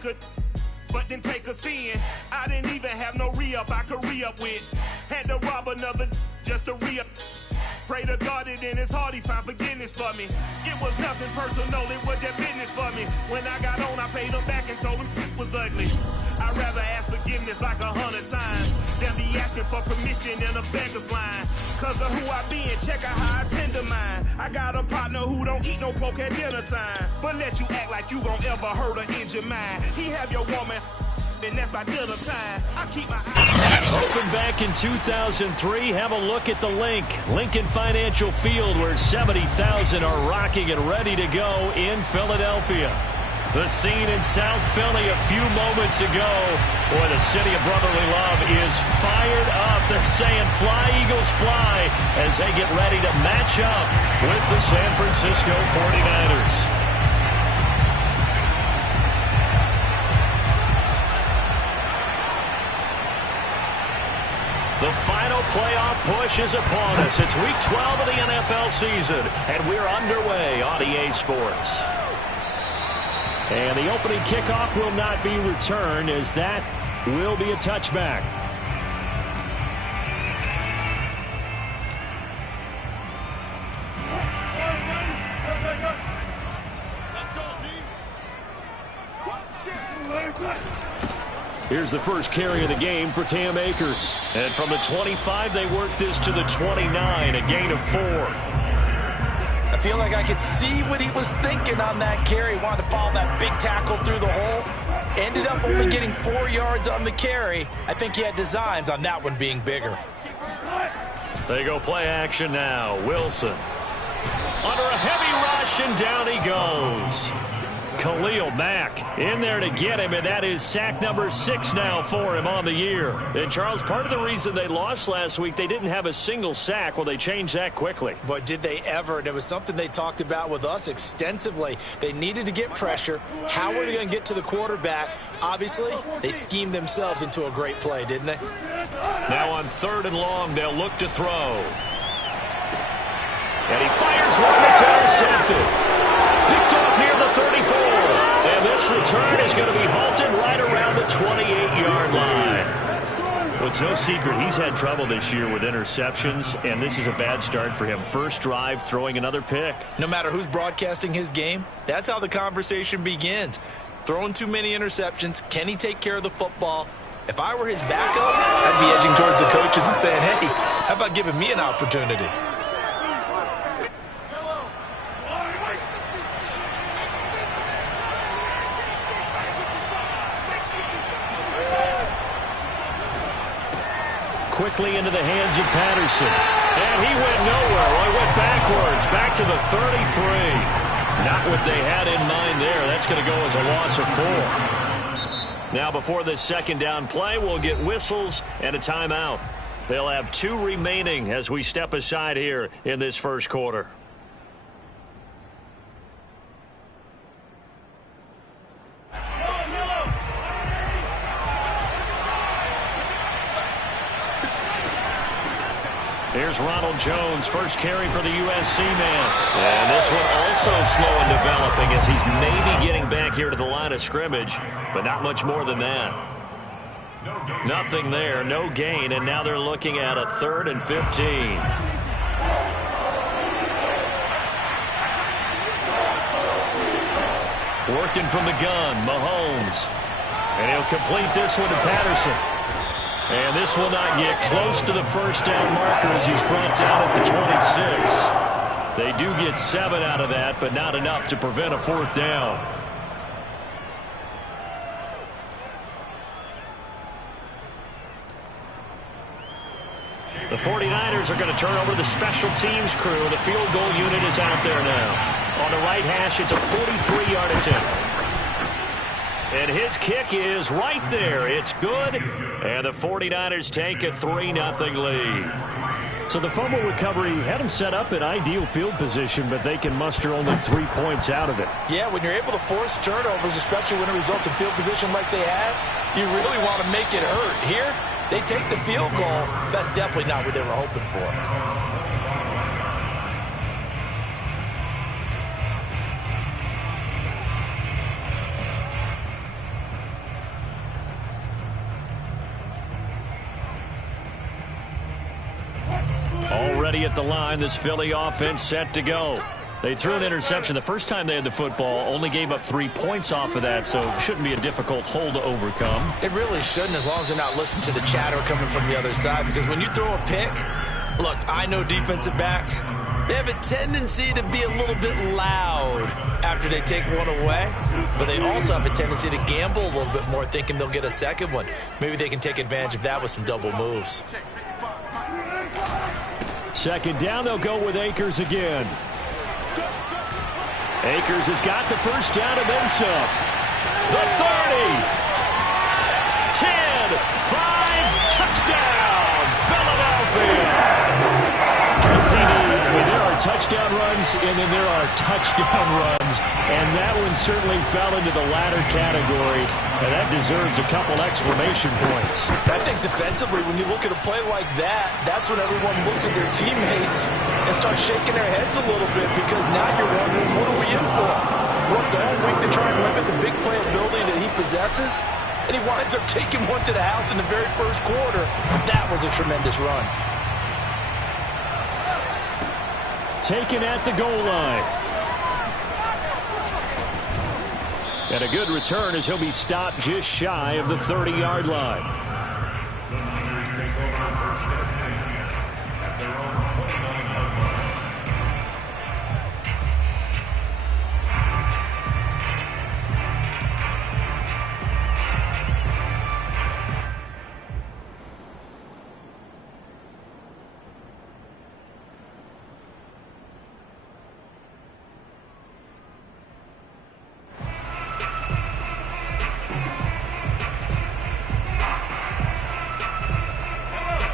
Good, but then take a sin. I didn't even have no re-up I could re-up with. Had to rob another just to re-up. Pray to God it in his heart he found forgiveness for me. It was nothing personal, it was just business for me. When I got on, I paid him back and told him it was ugly. I'd rather ask forgiveness like 100 times than be asking for permission in a beggar's line. Cause of who I be and check out how I tend to mine. I got a partner who don't eat no pork at dinner time, but let you act like you gon' ever hurt or injure mine. He have your woman, and that's by dinner time. I keep my eyes open back in 2003. Have a look at the Lincoln Financial Field, where 70,000 are rocking and ready to go in Philadelphia. The scene in South Philly a few moments ago, where the city of brotherly love is fired up. They're saying fly, Eagles, fly, as they get ready to match up with the San Francisco 49ers. The final playoff push is upon us. It's week 12 of the NFL season, and we're underway on EA Sports. And the opening kickoff will not be returned, as that will be a touchback. Here's the first carry of the game for Cam Akers. And from the 25, they work this to the 29, a gain of 4. I feel like I could see what he was thinking on that carry. Wanted to follow that big tackle through the hole. Ended up only getting 4 yards on the carry. I think he had designs on that one being bigger. They go play action now. Wilson under a heavy rush, and down he goes. Khalil Mack in there to get him, and that is sack number 6 now for him on the year. And, Charles, part of the reason they lost last week, they didn't have a single sack. Well, they changed that quickly. But did they ever? And it was something they talked about with us extensively. They needed to get pressure. How were they going to get to the quarterback? Obviously, they schemed themselves into a great play, didn't they? Now on 3rd and long, they'll look to throw. And he fires one that's intercepted. Picked off near the 34. And this return is going to be halted right around the 28-yard line. Well, it's no secret he's had trouble this year with interceptions, and this is a bad start for him. First drive, throwing another pick. No matter who's broadcasting his game, that's how the conversation begins. Throwing too many interceptions. Can he take care of the football? If I were his backup, I'd be edging towards the coaches and saying, hey, how about giving me an opportunity? Quickly into the hands of Patterson. And he went nowhere. Well, he went backwards, back to the 33. Not what they had in mind there. That's going to go as a loss of 4. Now, before this second down play, we'll get whistles and a timeout. They'll have 2 remaining as we step aside here in this first quarter. Here's Ronald Jones, first carry for the USC man. And this one also slow in developing as he's maybe getting back here to the line of scrimmage, but not much more than that. Nothing there, no gain, and now they're looking at a 3rd and 15. Working from the gun, Mahomes. And he'll complete this one to Patterson. And this will not get close to the first down marker as he's brought down at the 26. They do get 7 out of that, but not enough to prevent a 4th down. The 49ers are going to turn over the special teams crew. The field goal unit is out there now. On the right hash, it's a 43-yard attempt. And his kick is right there. It's good. And the 49ers take a 3-0 lead. So the fumble recovery had them set up in ideal field position, but they can muster only 3 points out of it. Yeah, when you're able to force turnovers, especially when it results in field position like they had, you really want to make it hurt. Here, they take the field goal. That's definitely not what they were hoping for. ready at the line. This Philly offense set to go. They threw an interception the first time they had the football, only gave up 3 points off of that, so it shouldn't be a difficult hole to overcome. It really shouldn't, as long as they're not listening to the chatter coming from the other side, because when you throw a pick, look, I know defensive backs, they have a tendency to be a little bit loud after they take one away, but they also have a tendency to gamble a little bit more, thinking they'll get a second one. Maybe they can take advantage of that with some double moves. Second down, they'll go with Akers again. Akers has got the first down and then some. The 30. 10. 5. Touchdown, Philadelphia. There are touchdown runs, and then there are touchdown runs, and that one certainly fell into the latter category, and that deserves a couple exclamation points. I think defensively, when you look at a play like that, that's when everyone looks at their teammates and starts shaking their heads a little bit, because now you're wondering, what are we in for? Worked all week to try and limit the big play ability that he possesses, and he winds up taking one to the house in the very first quarter. That was a tremendous run. Taken at the goal line. And a good return as he'll be stopped just shy of the 30-yard line.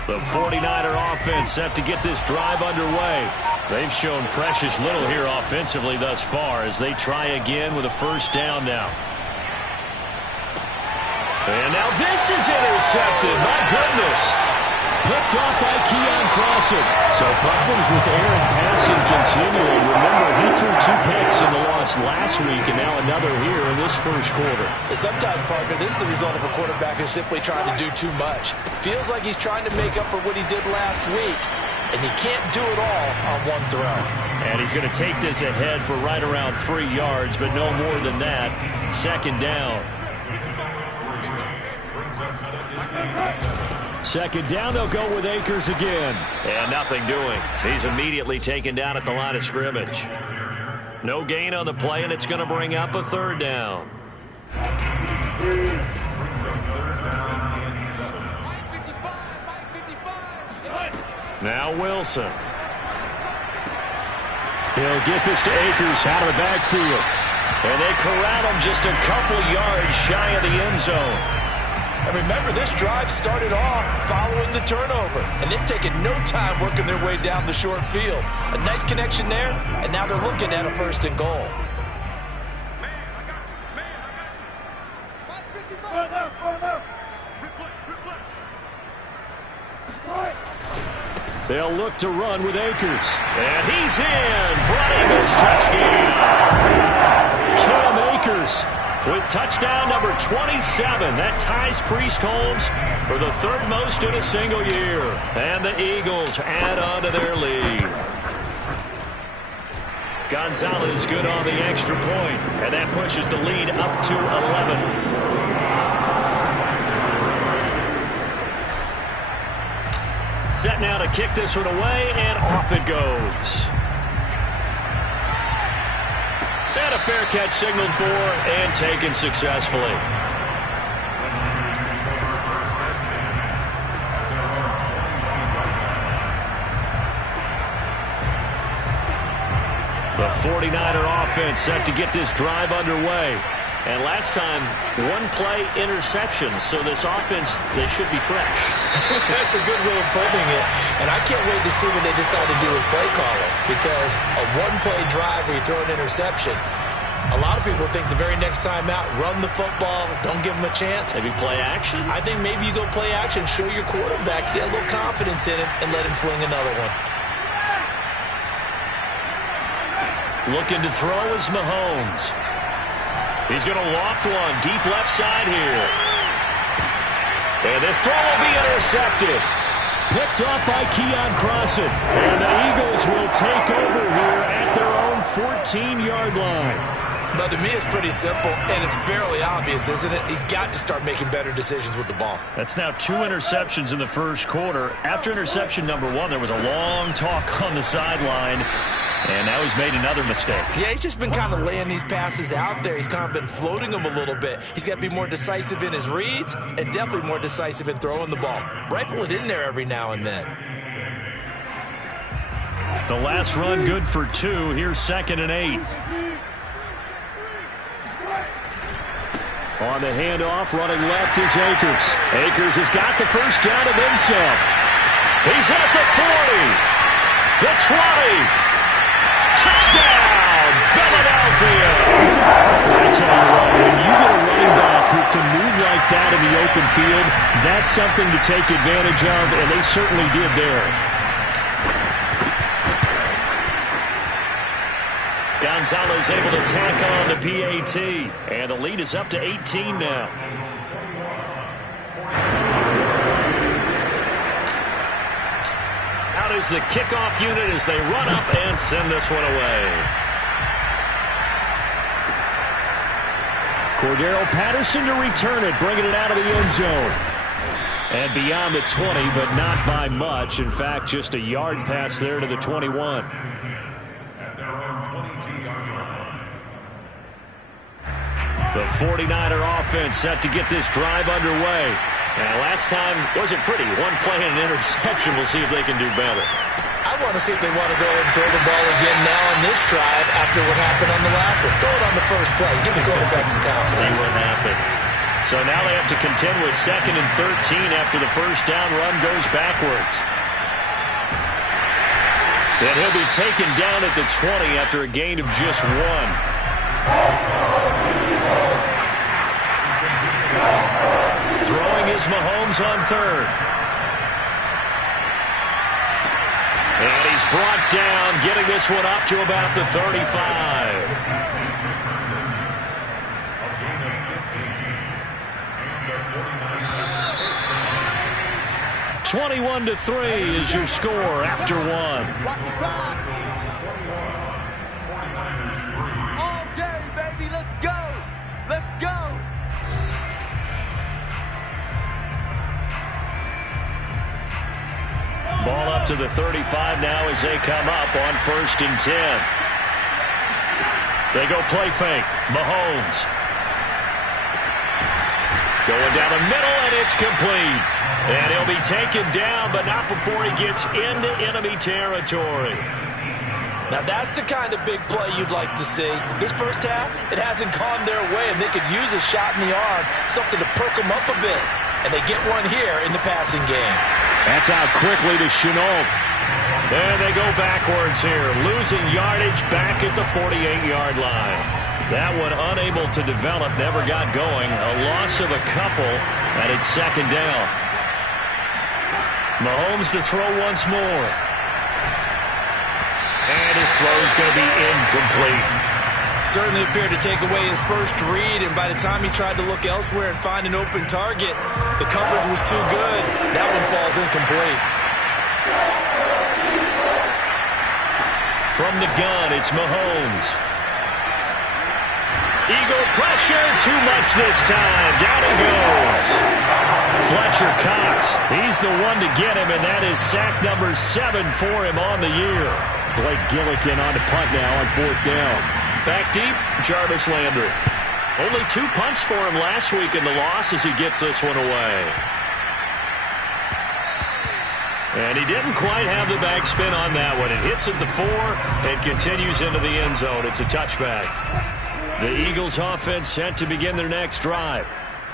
The 49er offense set to get this drive underway. They've shown precious little here offensively thus far as they try again with a first down now. And now this is intercepted. My goodness. Picked off by Keon Crossen. So problems with air and passing continuing. Remember, he threw 2 picks in the loss last week, and now another here in this first quarter. Sometimes, partner, this is the result of a quarterback who's simply trying to do too much. Feels like he's trying to make up for what he did last week, and he can't do it all on one throw. And he's going to take this ahead for right around 3 yards, but no more than that. Second down. Second down, they'll go with Akers again. And nothing doing. He's immediately taken down at the line of scrimmage. No gain on the play, and it's going to bring up a third down. Now Wilson. He'll get this to Akers out of the backfield. And they corral him just a couple yards shy of the end zone. And remember, this drive started off following the turnover, and they've taken no time working their way down the short field. A nice connection there, and now they're looking at a first and goal. They'll look to run with Akers. And he's in for an Eagles touchdown. Cam Akers with touchdown number 27. That ties Priest Holmes for the third most in a single year. And the Eagles add on to their lead. Gonzalez good on the extra point, and that pushes the lead up to 11. Set now to kick this one away, and off it goes. And a fair catch signaled for and taken successfully. The 49er offense set to get this drive underway. And last time, one-play interception. So this offense, they should be fresh. That's a good way of putting it. And I can't wait to see what they decide to do with play calling. Because a one-play drive where you throw an interception, a lot of people think the very next time out, run the football, don't give them a chance. Maybe play action? I think maybe you go play action, show your quarterback, get a little confidence in him, and let him fling another one. Looking to throw is Mahomes. He's going to loft one deep left side here. And this throw will be intercepted. picked off by Keon Crossan. And the Eagles will take over here at their own 14-yard line. But to me, it's pretty simple, and it's fairly obvious, isn't it? He's got to start making better decisions with the ball. That's now 2 interceptions in the first quarter. After interception number 1, there was a long talk on the sideline, and now he's made another mistake. Yeah, he's just been kind of laying these passes out there. He's kind of been floating them a little bit. He's got to be more decisive in his reads and definitely more decisive in throwing the ball. Rifle it in there every now and then. The last run good for 2. Here's 2nd and 8. On the handoff, running left is Akers. Akers has got the first down and then some. He's at the 40, the 20. Touchdown, Philadelphia. I tell you what, when you get a running back who can move like that in the open field, that's something to take advantage of, and they certainly did there. Gonzalez able to tack on the PAT, and the lead is up to 18 now. Out is the kickoff unit as they run up and send this one away. Cordero Patterson to return it, bringing it out of the end zone. And beyond the 20, but not by much. In fact, just a yard pass there to the 21. The 49er offense set to get this drive underway. And last time wasn't pretty. One play and an interception. We'll see if they can do better. I want to see if they want to go ahead and throw the ball again now on this drive after what happened on the last one. Throw it on the first play. Give the quarterback some confidence. See what happens. So now they have to contend with 2nd and 13 after the first down run goes backwards. And he'll be taken down at the 20 after a gain of just 1. Throwing is Mahomes on 3rd. And he's brought down, getting this one up to about the 35. 21-3 is your score after 1. All day, baby, let's go. Let's go. Ball up to the 35 now as they come up on 1st and 10. They go play fake. Mahomes. Going down the middle, and it's complete. And he'll be taken down, but not before he gets into enemy territory. Now that's the kind of big play you'd like to see. This first half, it hasn't gone their way, and they could use a shot in the arm, something to perk them up a bit. And they get one here in the passing game. That's out quickly to Chenault. And they go backwards here, losing yardage back at the 48-yard line. That one unable to develop, never got going. A loss of a couple, and it's 2nd down. Mahomes to throw once more. And his throw's going to be incomplete. Certainly appeared to take away his first read, and by the time he tried to look elsewhere and find an open target, the coverage was too good. That one falls incomplete. From the gun, it's Mahomes. Eagle pressure, too much this time. Down he goes. Fletcher Cox, he's the one to get him, and that is sack number 7 for him on the year. Blake Gillikin on to punt now on 4th down. Back deep, Jarvis Landry. Only 2 punts for him last week in the loss as he gets this one away. And he didn't quite have the backspin on that one. It hits at the 4 and continues into the end zone. It's a touchback. The Eagles offense set to begin their next drive.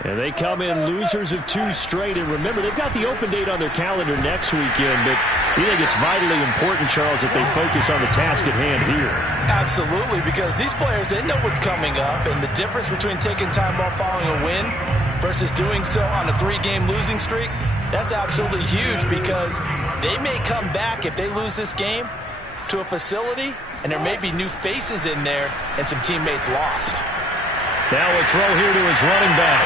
And they come in losers of 2 straight. And remember, they've got the open date on their calendar next weekend. But you think it's vitally important, Charles, that they focus on the task at hand here? Absolutely, because these players, they know what's coming up. And the difference between taking time off following a win versus doing so on a 3-game losing streak, that's absolutely huge, because they may come back if they lose this game to a facility, and there may be new faces in there and some teammates lost. Now a throw here to his running back.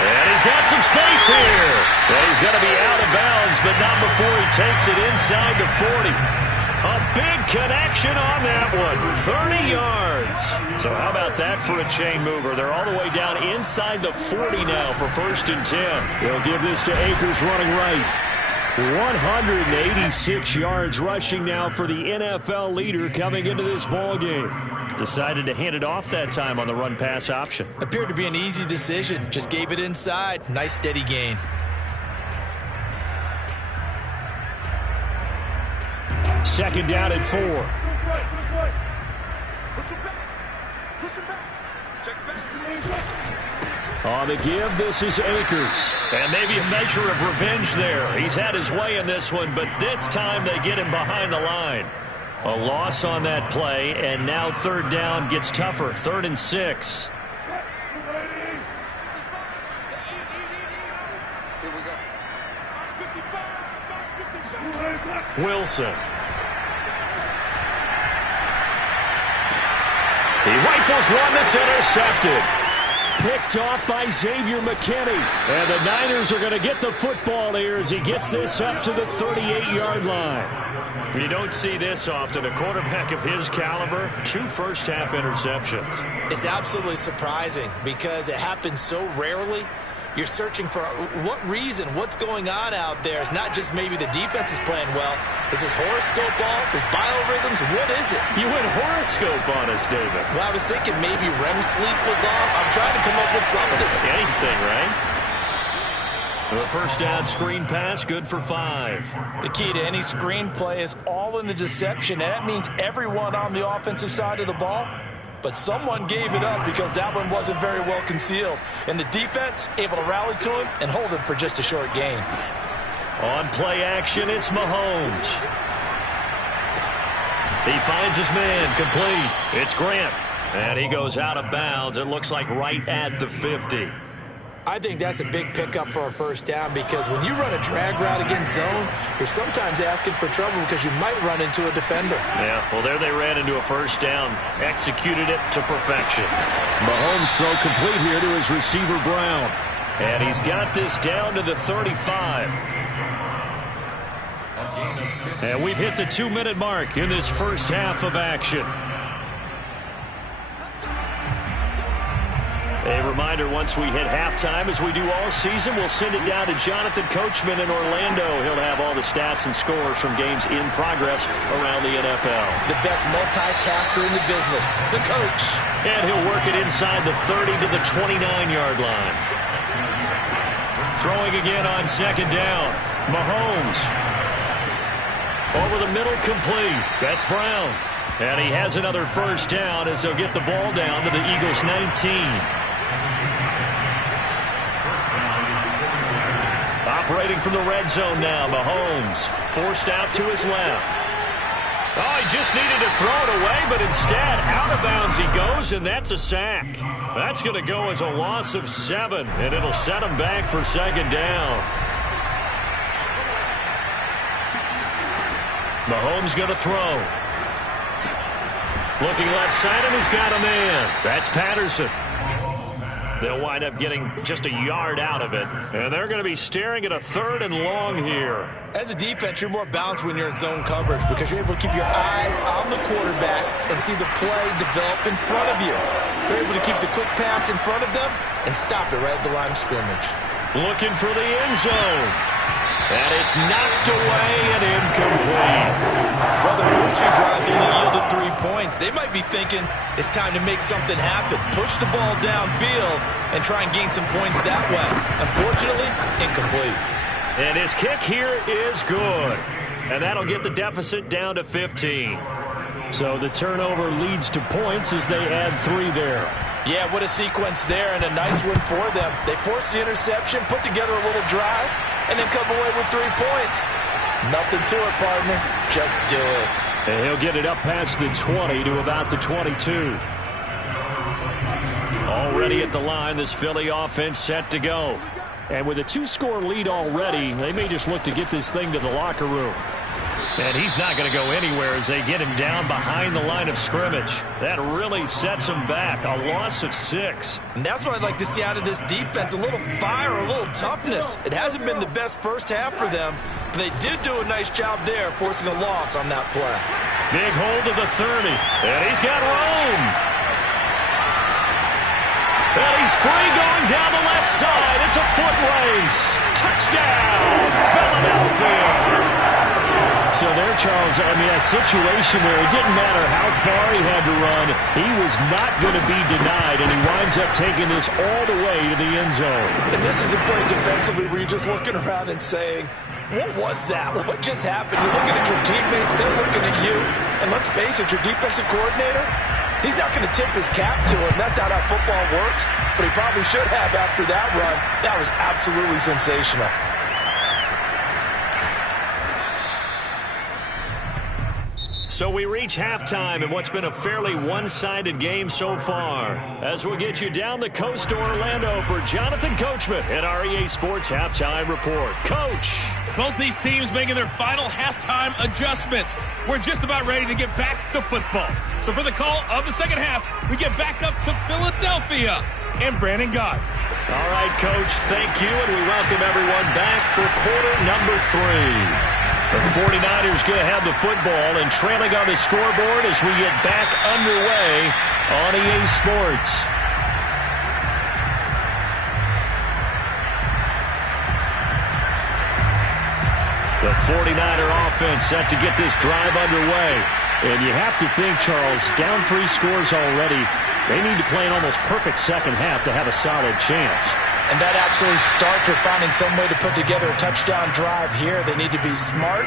And he's He's got some space here. And he's going to be out of bounds, but not before he takes it inside the 40. A big connection on that one. 30 yards. So how about that for a chain mover? They're all the way down inside the 40 now for 1st and 10. They'll give this to Akers running right. 186 yards rushing now for the NFL leader coming into this ball game. Decided to hand it off that time on the run-pass option. Appeared to be an easy decision. Just gave it inside. Nice steady gain. Second down at 4. On the give, this is Akers. And maybe a measure of revenge there. He's had his way in this one, but this time they get him behind the line. A loss on that play, and now 3rd down gets tougher. 3rd and 6. Wilson. He rifles one that's intercepted. Picked off by Xavier McKinney. And the Niners are going to get the football here as he gets this up to the 38-yard line. You don't see this often. A quarterback of his caliber, 2 first-half interceptions. It's absolutely surprising because it happens so rarely. You're searching for what reason, what's going on out there. It's not just maybe the defense is playing well. Is his horoscope off? His biorhythms? What is it? You went horoscope on us, David. Well, I was thinking maybe REM sleep was off. I'm trying to come up with something. Anything, right? The first down screen pass, good for 5. The key to any screen play is all in the deception, and that means everyone on the offensive side of the ball. But someone gave it up because that one wasn't very well concealed. And the defense able to rally to him and hold him for just a short gain. On play action, it's Mahomes. He finds his man, complete. It's Grant. And he goes out of bounds. It looks like right at the 50. I think that's a big pickup for a first down because when you run a drag route against zone, you're sometimes asking for trouble because you might run into a defender. Yeah, well, there they ran into a first down. Executed it to perfection. Mahomes throw complete here to his receiver, Brown. And he's got this down to the 35. And we've hit the 2-minute mark in this first half of action. A reminder, once we hit halftime, as we do all season, we'll send it down to Jonathan Coachman in Orlando. He'll have all the stats and scores from games in progress around the NFL. The best multitasker in the business, the coach. And he'll work it inside the 30 to the 29-yard line. Throwing again on second down. Mahomes. Over the middle, complete. That's Brown. And he has another first down as they'll get the ball down to the Eagles' 19. Operating from the red zone now, Mahomes forced out to his left. Oh, he just needed to throw it away, but instead, out of bounds he goes, and that's a sack. That's going to go as a loss of 7, and it'll set him back for second down. Mahomes going to throw. Looking left side, and he's got a man. That's Patterson. They'll wind up getting just a yard out of it. And they're going to be staring at a 3rd and long here. As a defense, you're more balanced when you're in zone coverage because you're able to keep your eyes on the quarterback and see the play develop in front of you. You're able to keep the quick pass in front of them and stop it right at the line of scrimmage. Looking for the end zone. And it's knocked away and incomplete. Well, the first 2 drives only yielded 3 points. They might be thinking it's time to make something happen. Push the ball downfield and try and gain some points that way. Unfortunately, incomplete. And his kick here is good. And that'll get the deficit down to 15. So the turnover leads to points as they add 3 there. Yeah, what a sequence there and a nice one for them. They forced the interception, put together a little drive, and then come away with 3 points. Nothing to it, partner. Just do it. And he'll get it up past the 20 to about the 22. Already at the line, this Philly offense set to go. And with a 2-score lead already, they may just look to get this thing to the locker room. And he's not going to go anywhere as they get him down behind the line of scrimmage. That really sets him back. A loss of 6. And that's what I'd like to see out of this defense. A little fire, a little toughness. It hasn't been the best first half for them, but they did do a nice job there forcing a loss on that play. Big hold of the 30. And he's got room. And he's free going down the left side. It's a foot race. Touchdown, Philadelphia. So there, Charles, I mean, a situation where it didn't matter how far he had to run, he was not going to be denied, and he winds up taking this all the way to the end zone. And this is a play defensively where you're just looking around and saying, what was that? What just happened? You're looking at your teammates, they're looking at you. And let's face it, your defensive coordinator, he's not going to tip his cap to him. That's not how football works, but he probably should have after that run. That was absolutely sensational. So we reach halftime in what's been a fairly one-sided game so far. As we'll get you down the coast to Orlando for Jonathan Coachman at our EA Sports Halftime Report. Coach! Both these teams making their final halftime adjustments. We're just about ready to get back to football. So for the call of the second half, we get back up to Philadelphia and Brandon Gott. All right, Coach, thank you, and we welcome everyone back for quarter number 3. The 49ers going to have the football and trailing on the scoreboard as we get back underway on EA Sports. The 49er offense set to get this drive underway. And you have to think, Charles, down 3 scores already. They need to play an almost perfect second half to have a solid chance. And that absolutely starts with finding some way to put together a touchdown drive here. They need to be smart,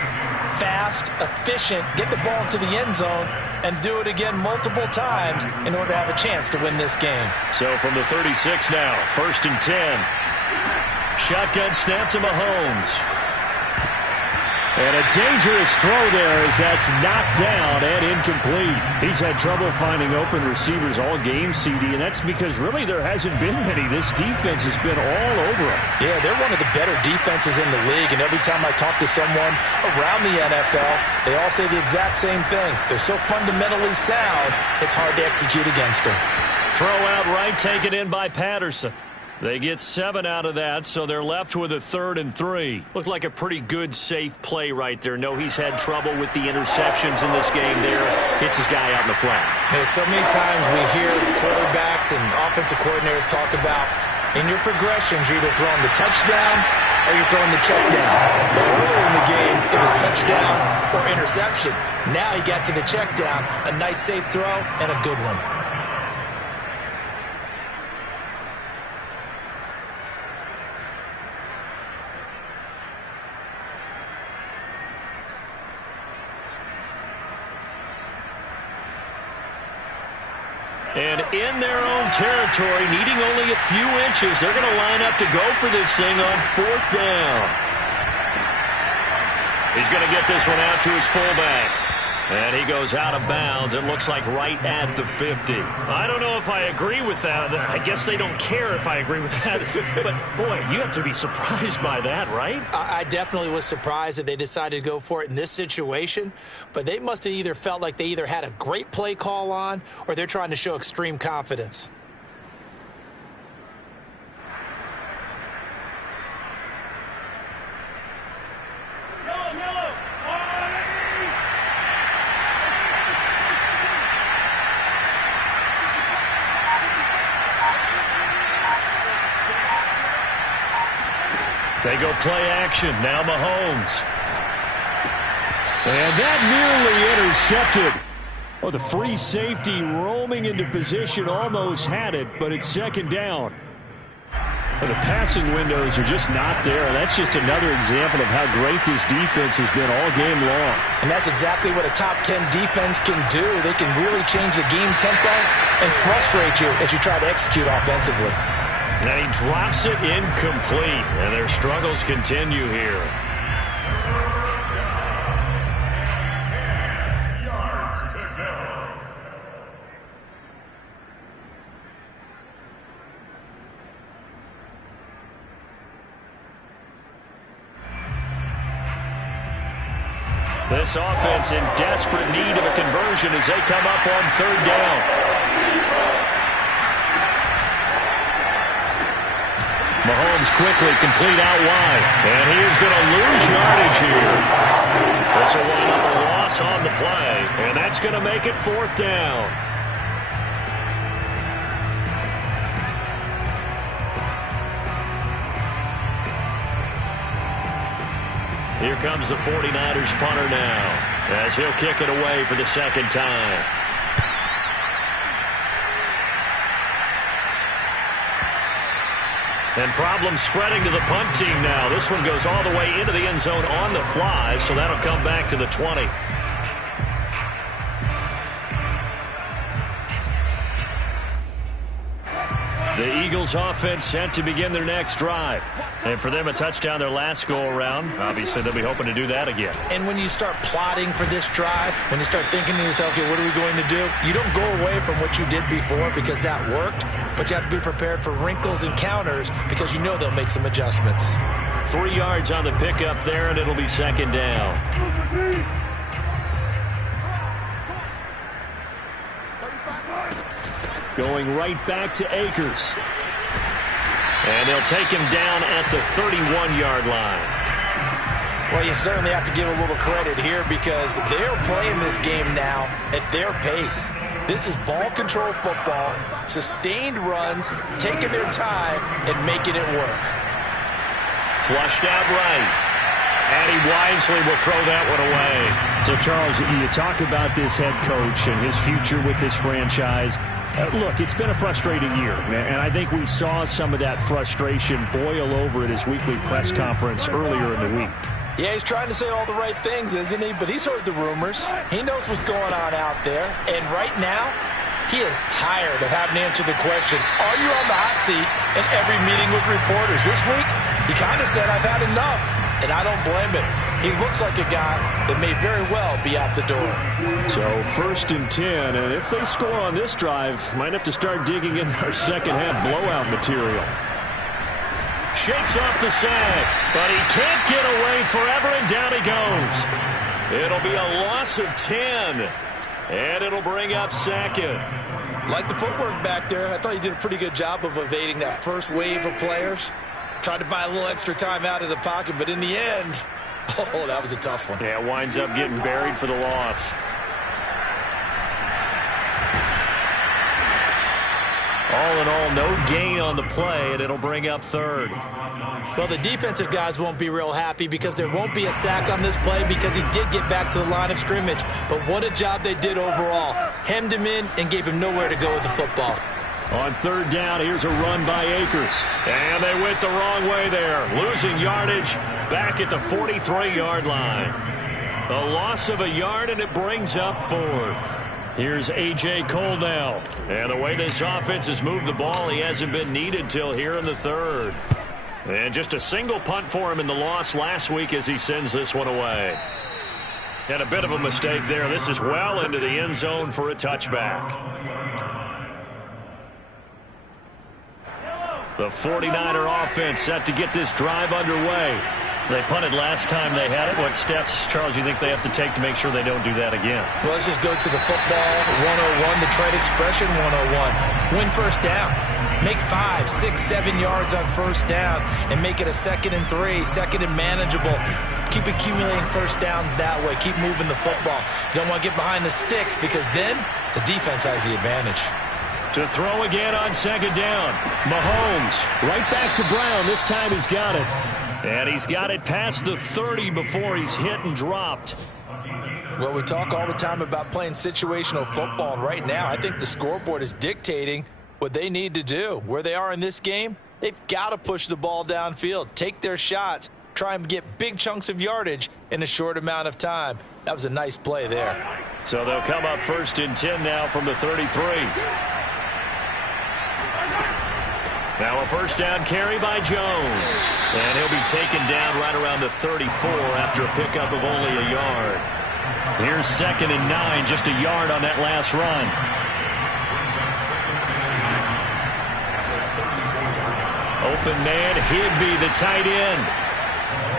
fast, efficient, get the ball to the end zone, and do it again multiple times in order to have a chance to win this game. So from the 36 now, 1st and 10. Shotgun snap to Mahomes. And a dangerous throw there as that's knocked down and incomplete. He's had trouble finding open receivers all game, CD, and that's because really there hasn't been many. This defense has been all over them. Yeah, they're one of the better defenses in the league, and every time I talk to someone around the NFL, they all say the exact same thing. They're so fundamentally sound, it's hard to execute against them. Throw out right, taken in by Patterson. They get 7 out of that, so they're left with a 3rd and 3. Looked like a pretty good, safe play right there. No, he's had trouble with the interceptions in this game there. Hits his guy out in the flat. Yeah, so many times we hear quarterbacks and offensive coordinators talk about in your progressions, you're either throwing the touchdown or you're throwing the check down. But earlier in the game, it was touchdown or interception. Now he got to the check down, a nice safe throw, and a good one. And in their own territory, needing only a few inches, they're going to line up to go for this thing on 4th down. He's going to get this one out to his fullback. And he goes out of bounds. It looks like right at the 50. I don't know if I agree with that. I guess they don't care if I agree with that. But, boy, you have to be surprised by that, right? I definitely was surprised that they decided to go for it in this situation. But they must have either felt like they either had a great play call on or they're trying to show extreme confidence. They go play action. Now Mahomes. And that nearly intercepted. Oh, the free safety roaming into position almost had it, but it's 2nd down. Well, the passing windows are just not there, and that's just another example of how great this defense has been all game long. And that's exactly what a top 10 defense can do. They can really change the game tempo and frustrate you as you try to execute offensively. And he drops it incomplete, and their struggles continue here. This offense in desperate need of a conversion as they come up on third down. Mahomes quickly complete out wide. And he is going to lose yardage here. This will wind up a loss on the play. And that's going to make it fourth down. Here comes the 49ers punter now, as he'll kick it away for the second time. And problems spreading to the punt team now. This one goes all the way into the end zone on the fly, so that'll come back to the 20. The Eagles offense set to begin their next drive. And for them, a touchdown their last go-around. Obviously, they'll be hoping to do that again. And when you start plotting for this drive, when you start thinking to yourself, okay, what are we going to do? You don't go away from what you did before because that worked, but you have to be prepared for wrinkles and counters because you know they'll make some adjustments. 3 yards on the pickup there, and it'll be second down. Going right back to Akers. And they'll take him down at the 31-yard line. Well, you certainly have to give a little credit here because they're playing this game now at their pace. This is ball control football, sustained runs, taking their time and making it work. Flushed out right. And he wisely will throw that one away. So, Charles, you talk about this head coach and his future with this franchise. Look, it's been a frustrating year, and I think we saw some of that frustration boil over at his weekly press conference earlier in the week. Yeah, he's trying to say all the right things, isn't he? But he's heard the rumors. He knows what's going on out there. And right now, he is tired of having to answer the question, are you on the hot seat in every meeting with reporters? This week, he kind of said, I've had enough. And I don't blame him. He looks like a guy that may very well be out the door. So 1st and 10, and if they score on this drive, might have to start digging in our second half blowout material. Shakes off the sack, but he can't get away forever, and down he goes. It'll be a loss of 10, and it'll bring up second. Like the footwork back there, I thought he did a pretty good job of evading that first wave of players. Tried to buy a little extra time out of the pocket, but in the end, oh, that was a tough one. Yeah, winds up getting buried for the loss. All in all, no gain on the play, and it'll bring up third. Well, the defensive guys won't be real happy because there won't be a sack on this play because he did get back to the line of scrimmage. But what a job they did overall. Hemmed him in and gave him nowhere to go with the football. On third down, here's a run by Akers. And they went the wrong way there. Losing yardage back at the 43-yard line. A loss of a yard, and it brings up fourth. Here's A.J. Cole now. And the way this offense has moved the ball, he hasn't been needed till here in the third. And just a single punt for him in the loss last week as he sends this one away. And a bit of a mistake there. This is well into the end zone for a touchback. The 49er offense set to get this drive underway. They punted last time they had it. What steps, Charles, you think they have to take to make sure they don't do that again? Well, let's just go to the football 101, the trade expression 101. Win first down. Make 5, 6, 7 yards on first down and make it a 2nd and 3, 2nd and manageable. Keep accumulating first downs that way. Keep moving the football. You don't want to get behind the sticks because then the defense has the advantage. To throw again on second down. Mahomes right back to Brown. This time he's got it. And he's got it past the 30 before he's hit and dropped. Well, we talk all the time about playing situational football, and right now I think the scoreboard is dictating what they need to do. Where they are in this game, they've got to push the ball downfield, take their shots, try and get big chunks of yardage in a short amount of time. That was a nice play there. So they'll come up 1st and 10 now from the 33. Now a first down carry by Jones. And he'll be taken down right around the 34 after a pickup of only a yard. Here's 2nd and 9, just a yard on that last run. Open man, Higby, the tight end.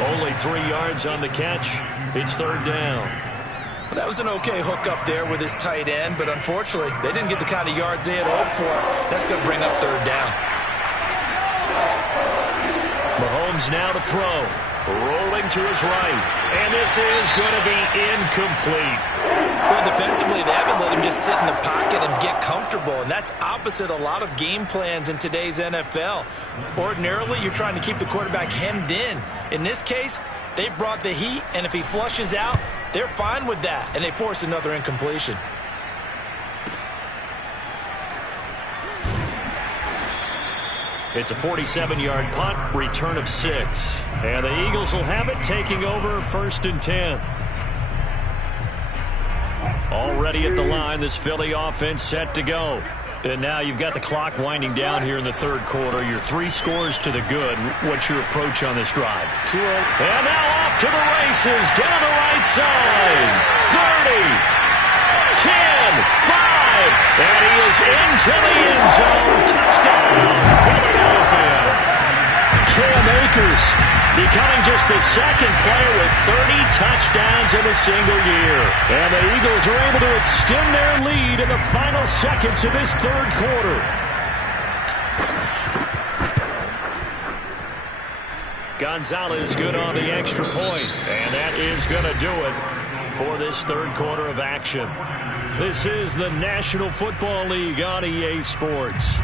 Only 3 yards on the catch. It's third down. Well, that was an okay hook up there with his tight end, but unfortunately, they didn't get the kind of yards they had hoped for. That's going to bring up third down. Mahomes now to throw. Rolling to his right. And this is going to be incomplete. Well, defensively, they haven't let him just sit in the pocket and get comfortable, and that's opposite a lot of game plans in today's NFL. Ordinarily, you're trying to keep the quarterback hemmed in. In this case, they brought the heat, and if he flushes out, they're fine with that, and they force another incompletion. It's a 47-yard punt, return of 6. And the Eagles will have it, taking over 1st and 10. Already at the line, this Philly offense set to go. And now you've got the clock winding down here in the third quarter. Your 3 scores to the good. What's your approach on this drive? 2-0. And now off to the races, down the right side. 30, 10, 5. And he is into the end zone. Touchdown, Philadelphia. Cam Akers becoming just the second player with 30 touchdowns in a single year. And the Eagles are able to extend their lead in the final seconds of this third quarter. Gonzalez good on the extra point. And that is going to do it for this third quarter of action. This is the National Football League on EA Sports.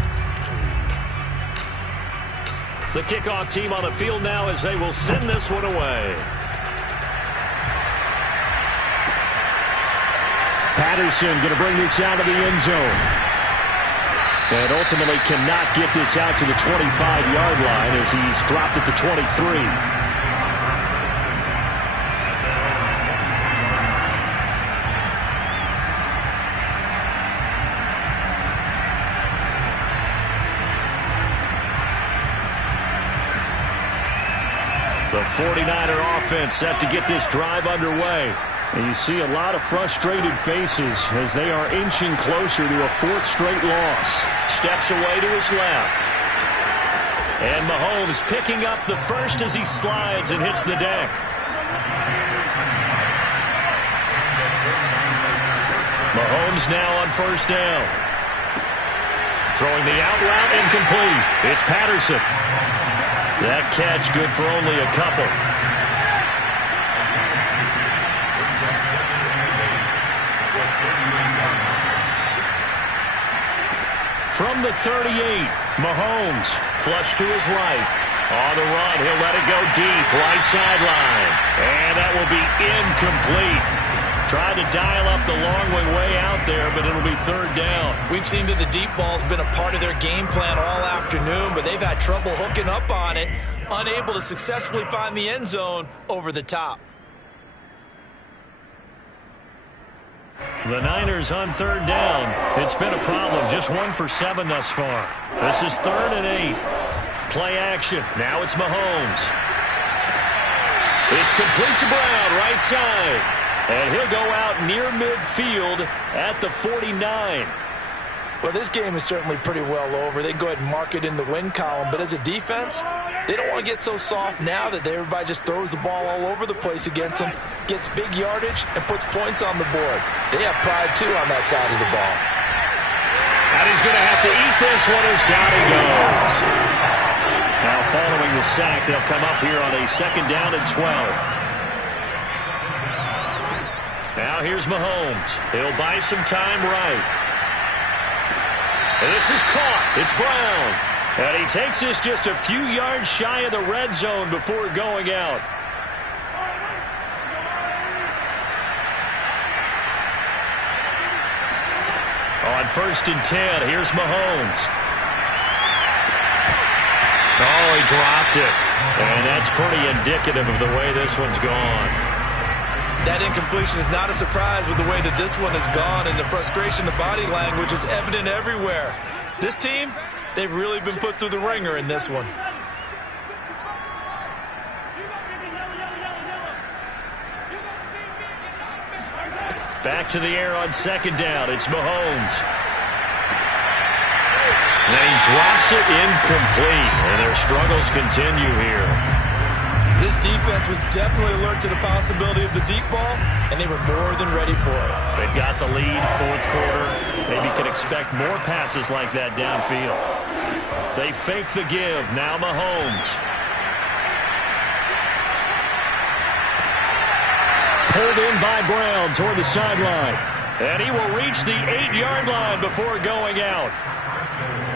The kickoff team on the field now as they will send this one away. Patterson going to bring this out of the end zone. And ultimately cannot get this out to the 25-yard line as he's dropped at the 23. The 49er offense set to get this drive underway. And you see a lot of frustrated faces as they are inching closer to a 4th straight loss. Steps away to his left. And Mahomes picking up the first as he slides and hits the deck. Mahomes now on 1st down. Throwing the out route incomplete. It's Patterson. That catch good for only a couple. From the 38, Mahomes flush to his right. On the run, he'll let it go deep, right sideline. And that will be incomplete. Tried to dial up the long way out there, but it'll be third down. We've seen that the deep ball's been a part of their game plan all afternoon, but they've had trouble hooking up on it, unable to successfully find the end zone over the top. The Niners on third down. It's been a problem. Just 1 for 7 thus far. This is 3rd and 8. Play action. Now it's Mahomes. It's complete to Brown, right side. And he'll go out near midfield at the 49. Well, this game is certainly pretty well over. They can go ahead and mark it in the win column. But as a defense, they don't want to get so soft now that everybody just throws the ball all over the place against them, gets big yardage, and puts points on the board. They have pride, too, on that side of the ball. And he's going to have to eat this one as down he goes. Now, following the sack, they'll come up here on a 2nd down and 12. Now here's Mahomes. He'll buy some time right. And this is caught. It's Brown. And he takes this just a few yards shy of the red zone before going out. On 1st and 10, here's Mahomes. Oh, he dropped it. And that's pretty indicative of the way this one's gone. That incompletion is not a surprise with the way that this one has gone, and the frustration, the body language is evident everywhere. This team, they've really been put through the ringer in this one. Back to the air on 2nd down. It's Mahomes. And he drops it incomplete, and their struggles continue here. This defense was definitely alert to the possibility of the deep ball, and they were more than ready for it. They've got the lead, fourth quarter. Maybe can expect more passes like that downfield. They fake the give. Now Mahomes. Pulled in by Brown toward the sideline. And he will reach the 8-yard line before going out.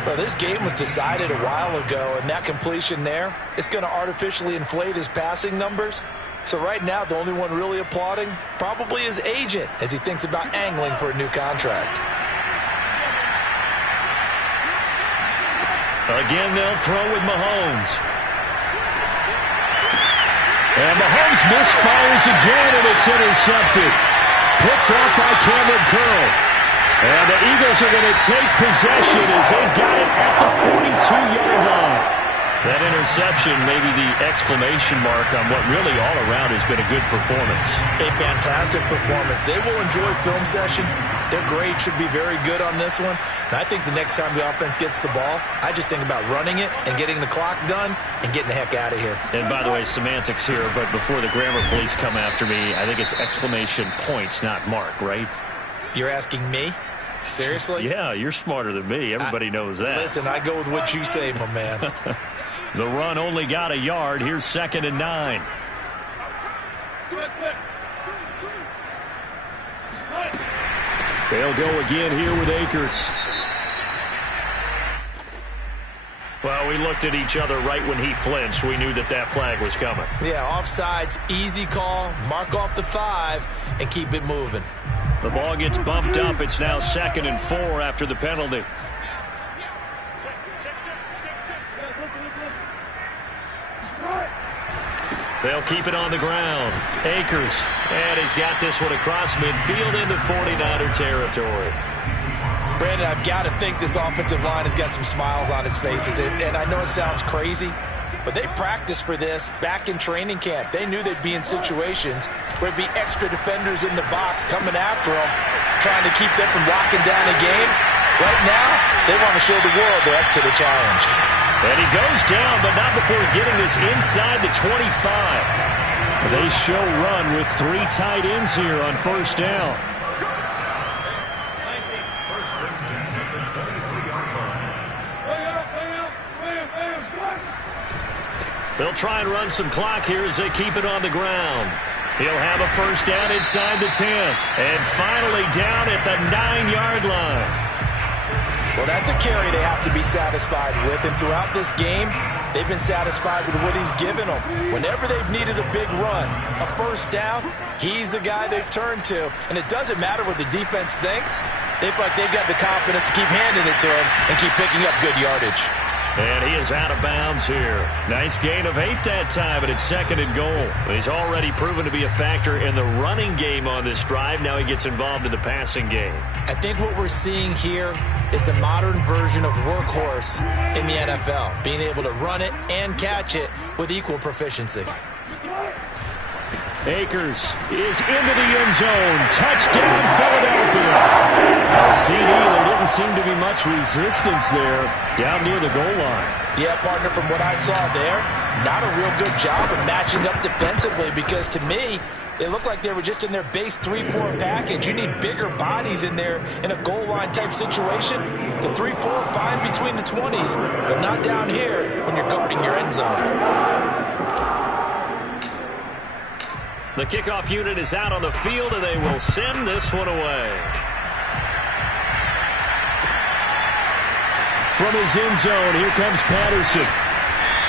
Well, this game was decided a while ago, and that completion there is going to artificially inflate his passing numbers. So right now, the only one really applauding probably his agent as he thinks about angling for a new contract. Again, they'll throw with Mahomes. And Mahomes misfires again, and it's intercepted. Picked off by Cameron Curl. And the Eagles are going to take possession as they've got it at the 42-yard line. That interception may be the exclamation mark on what really all around has been a good performance. A fantastic performance. They will enjoy film session. Their grade should be very good on this one. And I think the next time the offense gets the ball, I just think about running it and getting the clock done and getting the heck out of here. And by the way, semantics here, but before the grammar police come after me, I think it's exclamation point, not mark, right? You're asking me? Seriously? Yeah, you're smarter than me. Everybody knows that. Listen, I go with what you say, my man. The run only got a yard. Here's 2nd and 9. They'll go again here with Akers. Well, we looked at each other right when he flinched. We knew that that flag was coming. Yeah, offsides, easy call, mark off the 5, and keep it moving. The ball gets bumped up. It's now 2nd and 4 after the penalty. They'll keep it on the ground. Akers, and he's got this one across midfield into 49er territory. Brandon, I've got to think this offensive line has got some smiles on its faces. And I know it sounds crazy, but they practiced for this back in training camp. They knew they'd be in situations where there'd be extra defenders in the box coming after them, trying to keep them from locking down a game. Right now, they want to show the world they're up to the challenge. And he goes down, but not before getting this inside the 25. They show run with 3 tight ends here on first down. They'll try and run some clock here as they keep it on the ground. He'll have a first down inside the 10. And finally down at the 9-yard line. Well, that's a carry they have to be satisfied with. And throughout this game, they've been satisfied with what he's given them. Whenever they've needed a big run, a first down, he's the guy they've turned to. And it doesn't matter what the defense thinks. They feel like they've got the confidence to keep handing it to him and keep picking up good yardage. And he is out of bounds here. Nice gain of 8 that time, and it's 2nd and goal. He's already proven to be a factor in the running game on this drive. Now he gets involved in the passing game. I think what we're seeing here is the modern version of workhorse in the NFL, being able to run it and catch it with equal proficiency. Akers is into the end zone. Touchdown, Philadelphia. CD, there didn't seem to be much resistance there down near the goal line. Yeah, partner, from what I saw there, not a real good job of matching up defensively because to me, they look like they were just in their base 3-4 package. You need bigger bodies in there in a goal line type situation. The 3-4 fine between the 20s, but not down here when you're guarding your end zone. The kickoff unit is out on the field, and they will send this one away. From his end zone, here comes Patterson.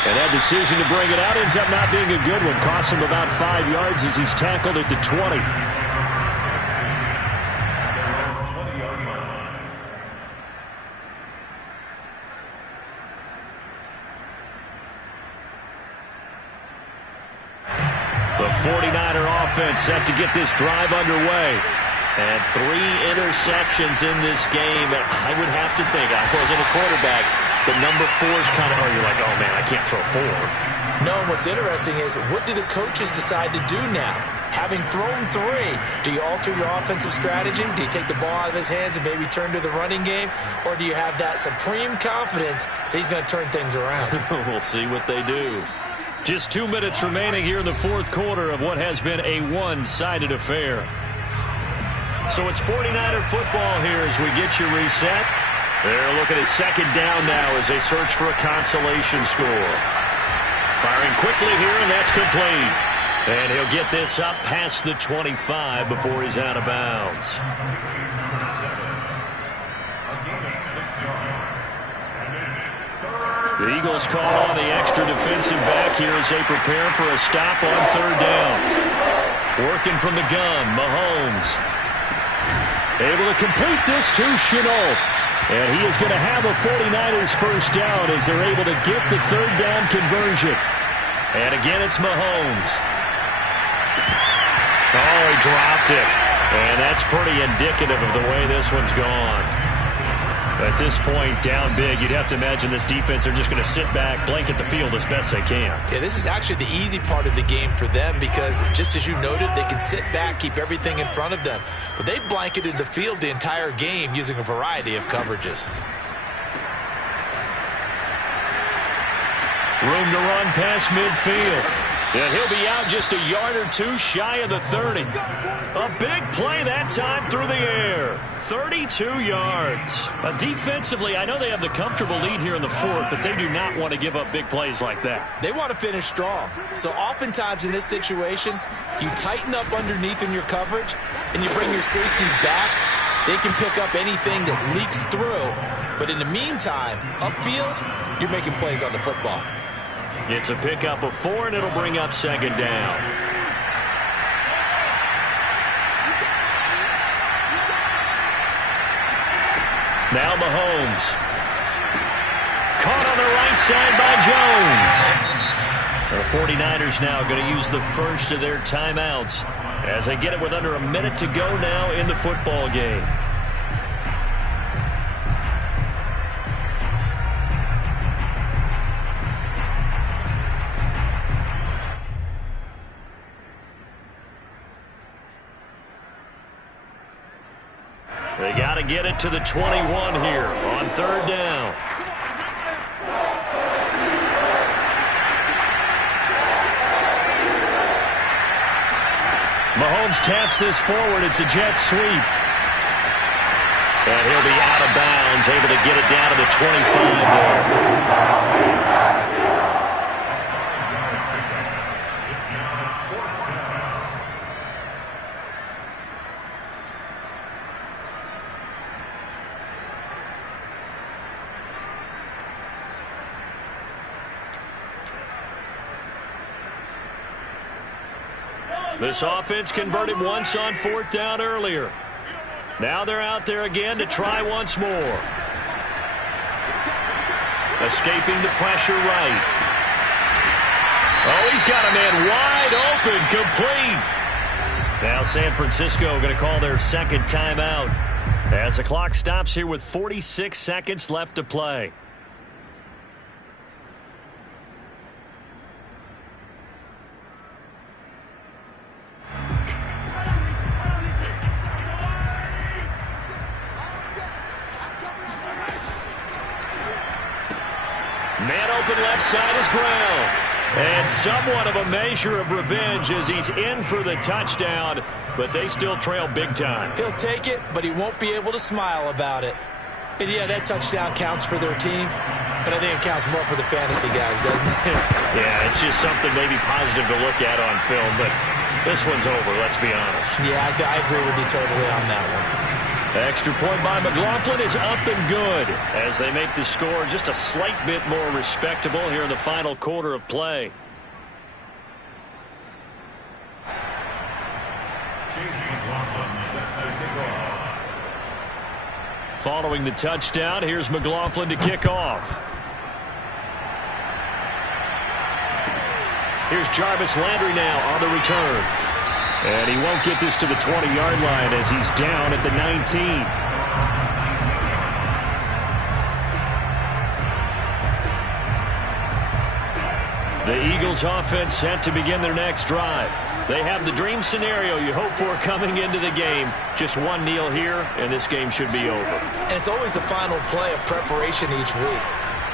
And that decision to bring it out ends up not being a good one. Costs him about 5 yards as he's tackled at the 20. The 49er offense set to get this drive underway. And 3 interceptions in this game. I would have to think, I wasn't a quarterback, the number 4 is kind of, you're like, oh man, I can't throw 4. No, and what's interesting is, what do the coaches decide to do now? Having thrown 3, do you alter your offensive strategy? Do you take the ball out of his hands and maybe turn to the running game? Or do you have that supreme confidence that he's going to turn things around? We'll see what they do. Just 2 minutes remaining here in the fourth quarter of what has been a one-sided affair. So it's 49er football here as we get you reset. They're looking at second down now as they search for a consolation score. Firing quickly here, and that's complete. And he'll get this up past the 25 before he's out of bounds. The Eagles call on the extra defensive back here as they prepare for a stop on third down. Working from the gun, Mahomes. Able to complete this to Chenault. And he is going to have a 49ers first down as they're able to get the third down conversion. And again, it's Mahomes. Oh, he dropped it. And that's pretty indicative of the way this one's gone. At this point, down big, you'd have to imagine this defense, they're just going to sit back, blanket the field as best they can. Yeah, this is actually the easy part of the game for them because, just as you noted, they can sit back, keep everything in front of them. But they've blanketed the field the entire game using a variety of coverages. Room to run past midfield. And he'll be out just a yard or two shy of the 30. A big play that time through the air. 32 yards. Defensively, I know they have the comfortable lead here in the fourth, but they do not want to give up big plays like that. They want to finish strong. So oftentimes in this situation, you tighten up underneath in your coverage, and you bring your safeties back. They can pick up anything that leaks through. But in the meantime, upfield, you're making plays on the football. It's a pickup of 4, and it'll bring up second down. Now Mahomes. Caught on the right side by Jones. The 49ers now going to use the first of their timeouts as they get it with under a minute to go now in the football game. They got to get it to the 21 here on third down. Mahomes taps this forward. It's a jet sweep. And he'll be out of bounds, able to get it down to the 25 there. This offense converted once on fourth down earlier. Now they're out there again to try once more. Escaping the pressure right. Oh, he's got a man wide open, complete. Now San Francisco going to call their second timeout as the clock stops here with 46 seconds left to play. Man open left side is Brown. And somewhat of a measure of revenge as he's in for the touchdown, but they still trail big time. He'll take it, but he won't be able to smile about it. And yeah, that touchdown counts for their team, but I think it counts more for the fantasy guys, doesn't it? Yeah, it's just something maybe positive to look at on film, but this one's over, let's be honest. Yeah, I agree with you totally on that one. Extra point by McLaughlin is up and good as they make the score just a slight bit more respectable here in the final quarter of play. Following the touchdown, here's McLaughlin to kick off. Here's Jarvis Landry now on the return. And he won't get this to the 20-yard line as he's down at the 19. The Eagles offense set to begin their next drive. They have the dream scenario you hope for coming into the game. Just one kneel here, and this game should be over. And it's always the final play of preparation each week.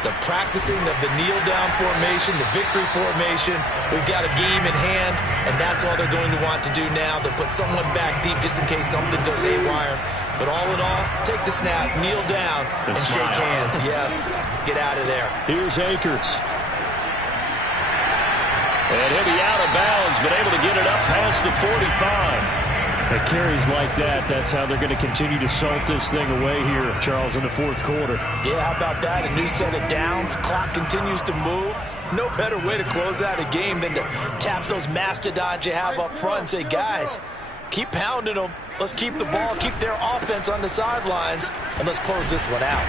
the practicing of the kneel-down formation, the victory formation. We've got a game in hand, and that's all they're going to want to do now. They'll put someone back deep just in case something goes haywire. But all in all, take the snap, kneel down, and shake hands. Yes, get out of there. Here's Akers. And he'll be out of bounds, but able to get it up past the 45. At carries like that, that's how they're going to continue to salt this thing away here, Charles, in the fourth quarter. Yeah, how about that? A new set of downs. Clock continues to move. No better way to close out a game than to tap those mastodons you have up front and say, guys, keep pounding them. Let's keep the ball, keep their offense on the sidelines, and let's close this one out.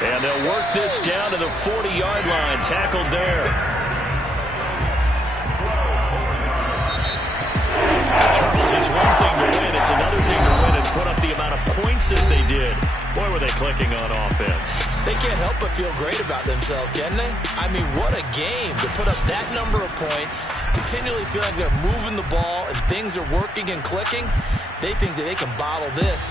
And they'll work this down to the 40-yard line. Tackled there. Charles, it's one thing to win. It's another thing to win and put up the amount of points that they did. Boy, were they clicking on offense. They can't help but feel great about themselves, can they? I mean, what a game to put up that number of points, continually feel like they're moving the ball and things are working and clicking. They think that they can bottle this